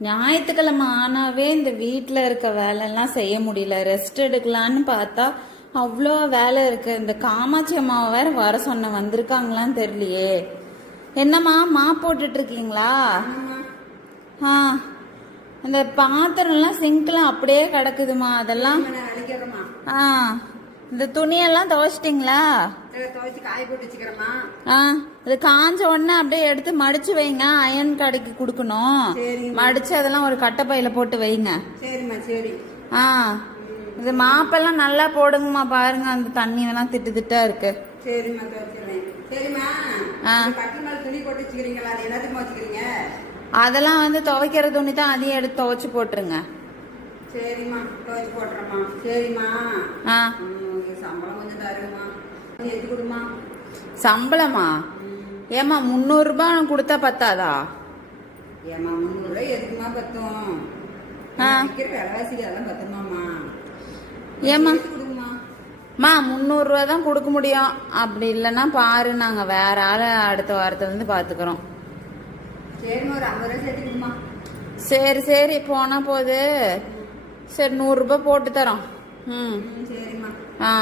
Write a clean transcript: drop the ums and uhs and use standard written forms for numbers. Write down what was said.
ஞாயிற்றுக்கிழமை ஆனாவே இந்த வீட்டில் இருக்க வேலையெல்லாம் செய்ய முடியல. ரெஸ்ட் எடுக்கலான்னு பார்த்தா அவ்வளோ வேலை இருக்கு. இந்த காமாட்சி அம்மாவை வேற வர சொன்ன, வந்திருக்காங்களான்னு தெரியலையே. என்னம்மா போட்டுட்டு இருக்கீங்களா? ஆ, இந்த பாத்திரம்லாம் சிங்க்லாம் அப்படியே கிடக்குதுமா, அதெல்லாம். ஆ, இந்த துணியெல்லாம் துவைச்சிட்டிங்களா? இது காஞ்ச உடனே அப்படியே எடுத்து மடிச்சு வைங்க, அயன் கடைக்கு கொடுக்கணும். மடிச்சு அதெல்லாம் ஒரு கட்டைப்பையில போட்டு வைங்க. ஆ, இது மாப்பெல்லாம் நல்லா போடுங்கம்மா. பாருங்க அந்த தண்ணி எல்லாம் திட்டு திட்டா இருக்கு. அதெல்லாம் வந்து துவைக்கிற துணி தான், அதையும் எடுத்து துவைச்சு போட்டுருங்க. சரிம்மா, துவைச்சு போட்டுறேம்மா. சரிம்மா. ஆ, சம்பளம் கொஞ்சம் தருமா, எடுத்து கொடுமா. சம்பளமா? ஏமா 300 ரூபாய் கொடுத்தா பத்தாதா? ஏமா 300 ரூபாய் எதுக்குமா பத்தும்? விலைவாசி அதெல்லாம் பத்துமாமா? ஏமா கொடுங்கம்மா. 300 ரூபாய் தான் கொடுக்க முடியும். அப்படி இல்லைன்னா பாரு, நாங்க வேற ஆளை அடுத்த வாரத்துல இருந்து பாத்துக்கிறோம். சரிம்மா, ஒரு 50 ரூபாய் சேர்த்து கொடுமா. சரி போனா போகுது. சரி 100 ரூபாய் போட்டு தரோம். சரிம்மா. ஆ.